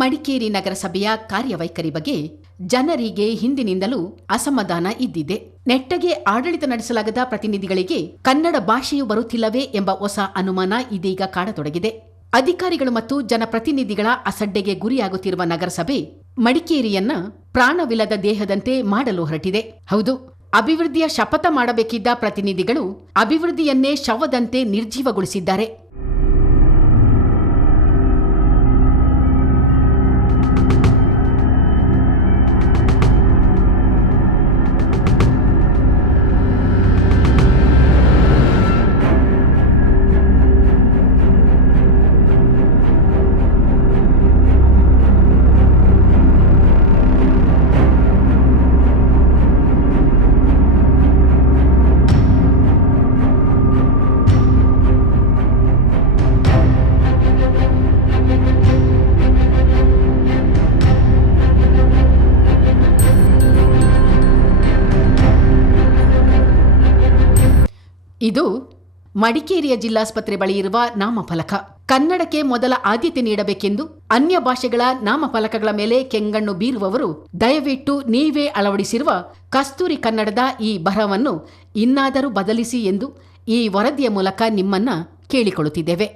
ಮಡಿಕೇರಿ ನಗರಸಭೆಯ ಕಾರ್ಯವೈಖರಿ ಬಗ್ಗೆ ಜನರಿಗೆ ಹಿಂದಿನಿಂದಲೂ ಅಸಮಾಧಾನ ಇದ್ದಿದೆ. ನೆಟ್ಟಗೆ ಆಡಳಿತ ನಡೆಸಲಾಗದ ಪ್ರತಿನಿಧಿಗಳಿಗೆ ಕನ್ನಡ ಭಾಷೆಯು ಬರುತ್ತಿಲ್ಲವೇ ಎಂಬ ಹೊಸ ಅನುಮಾನ ಇದೀಗ ಕಾಡತೊಡಗಿದೆ. ಅಧಿಕಾರಿಗಳು ಮತ್ತು ಜನಪ್ರತಿನಿಧಿಗಳ ಅಸಡ್ಡೆಗೆ ಗುರಿಯಾಗುತ್ತಿರುವ ನಗರಸಭೆ ಮಡಿಕೇರಿಯನ್ನ ಪ್ರಾಣವಿಲ್ಲದ ದೇಹದಂತೆ ಮಾಡಲು ಹೊರಟಿದೆ. ಹೌದು, ಅಭಿವೃದ್ಧಿಯ ಶಪಥ ಮಾಡಬೇಕಿದ್ದ ಪ್ರತಿನಿಧಿಗಳು ಅಭಿವೃದ್ಧಿಯನ್ನೇ ಶವದಂತೆ ನಿರ್ಜೀವಗೊಳಿಸಿದ್ದಾರೆ. ಇದು ಮಡಿಕೇರಿಯ ಜಿಲ್ಲಾಸ್ಪತ್ರೆ ಬಳಿ ಇರುವ ನಾಮಫಲಕ. ಕನ್ನಡಕ್ಕೆ ಮೊದಲ ಆದ್ಯತೆ ನೀಡಬೇಕೆಂದು ಅನ್ಯ ಭಾಷೆಗಳ ನಾಮಫಲಕಗಳ ಮೇಲೆ ಕೆಂಗಣ್ಣು ಬೀರುವವರು ದಯವಿಟ್ಟು ನೀವೇ ಅಳವಡಿಸಿರುವ ಕಸ್ತೂರಿ ಕನ್ನಡದ ಈ ಬರಹವನ್ನು ಇನ್ನಾದರೂ ಬದಲಿಸಿ ಎಂದು ಈ ವರದಿಯ ಮೂಲಕ ನಿಮ್ಮನ್ನ ಕೇಳಿಕೊಳ್ಳುತ್ತಿದ್ದೇವೆ.